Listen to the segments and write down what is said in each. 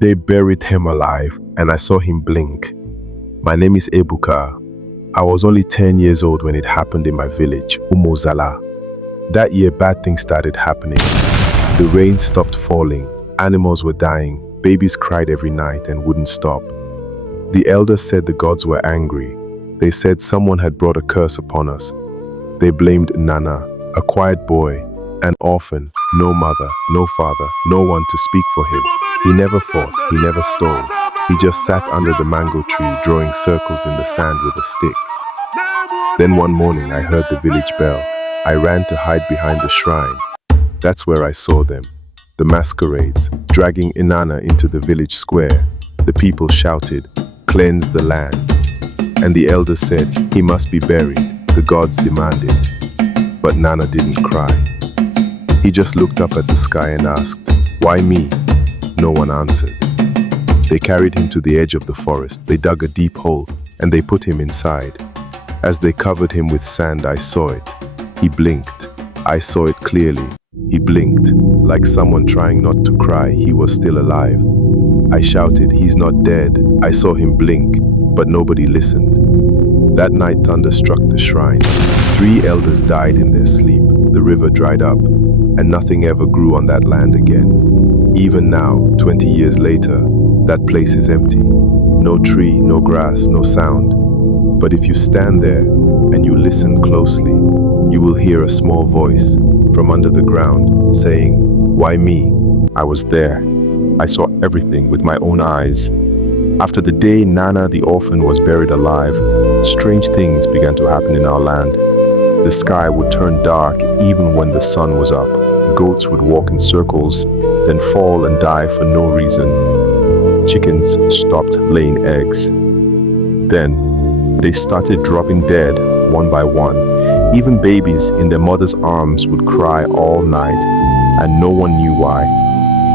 They buried him alive, and I saw him blink. My name is Ebuka. I was only 10 years old when it happened in my village, Umozala. That year, bad things started happening. The rain stopped falling, animals were dying, babies cried every night and wouldn't stop. The elders said the gods were angry. They said someone had brought a curse upon us. They blamed Nana, a quiet boy, an orphan, no mother, no father, no one to speak for him. He never fought, he never stole. He just sat under the mango tree, drawing circles in the sand with a stick. Then one morning I heard the village bell. I ran to hide behind the shrine. That's where I saw them, the masquerades, dragging Inanna into the village square. The people shouted, "Cleanse the land." And the elders said, "He must be buried." The gods demanded. But Nana didn't cry. He just looked up at the sky and asked, "Why me?" No one answered. They carried him to the edge of the forest. They dug a deep hole and they put him inside. As they covered him with sand, I saw it. He blinked. I saw it clearly. He blinked, like someone trying not to cry. He was still alive. I shouted, "He's not dead." I saw him blink, but nobody listened. That night, thunder struck the shrine. 3 elders died in their sleep. The river dried up, and nothing ever grew on that land again. Even now, 20 years later, that place is empty. No tree, no grass, no sound. But if you stand there and you listen closely, you will hear a small voice from under the ground saying, "Why me?" I was there. I saw everything with my own eyes. After the day Nana the orphan was buried alive, strange things began to happen in our land. The sky would turn dark even when the sun was up. Goats would walk in circles, then fall and die for no reason. Chickens stopped laying eggs. Then, they started dropping dead one by one. Even babies in their mother's arms would cry all night, and no one knew why.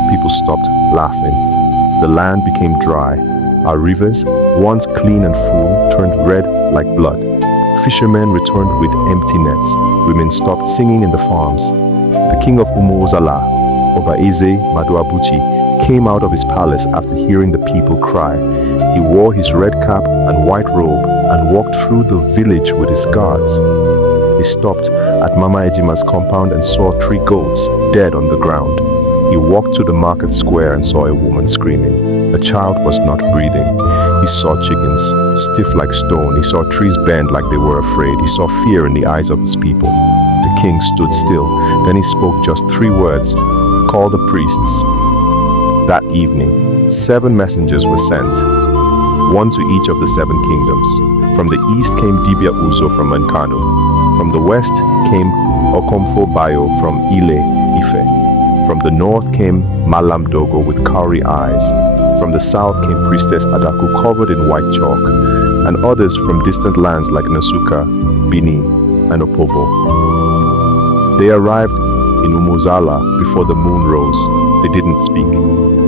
People stopped laughing. The land became dry. Our rivers, once clean and full, turned red like blood. Fishermen returned with empty nets. Women stopped singing in the farms. The king of Umozala, Obaeze Maduabuchi, came out of his palace after hearing the people cry. He wore his red cap and white robe and walked through the village with his guards. He stopped at Mama Ejima's compound and saw 3 goats dead on the ground. He walked to the market square and saw a woman screaming. A child was not breathing. He saw chickens, stiff like stone. He saw trees bend like they were afraid. He saw fear in the eyes of his people. The king stood still. Then he spoke just 3 words, "Call the priests." That evening, 7 messengers were sent, 1 to each of the 7 kingdoms. From the east came Dibia Uzo from Nkanu. From the west came Okomfo Bayo from Ile, Ife. From the north came Malam Dogo with cowrie eyes. From the south came Priestess Adaku covered in white chalk, and others from distant lands like Nasuka, Bini, and Opobo. They arrived in Umozala before the moon rose. They didn't speak.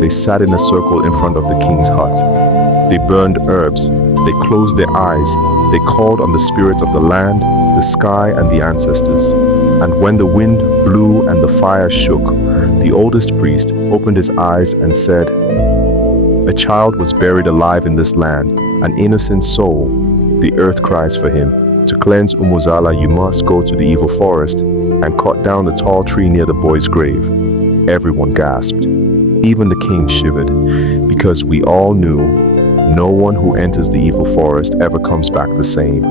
They sat in a circle in front of the king's hut. They burned herbs. They closed their eyes. They called on the spirits of the land, the sky, and the ancestors. And when the wind blew and the fire shook, the oldest priest opened his eyes and said, "A child was buried alive in this land, an innocent soul. The earth cries for him. To cleanse Umozala, you must go to the evil forest and cut down the tall tree near the boy's grave." Everyone gasped. Even the king shivered, because we all knew no one who enters the evil forest ever comes back the same.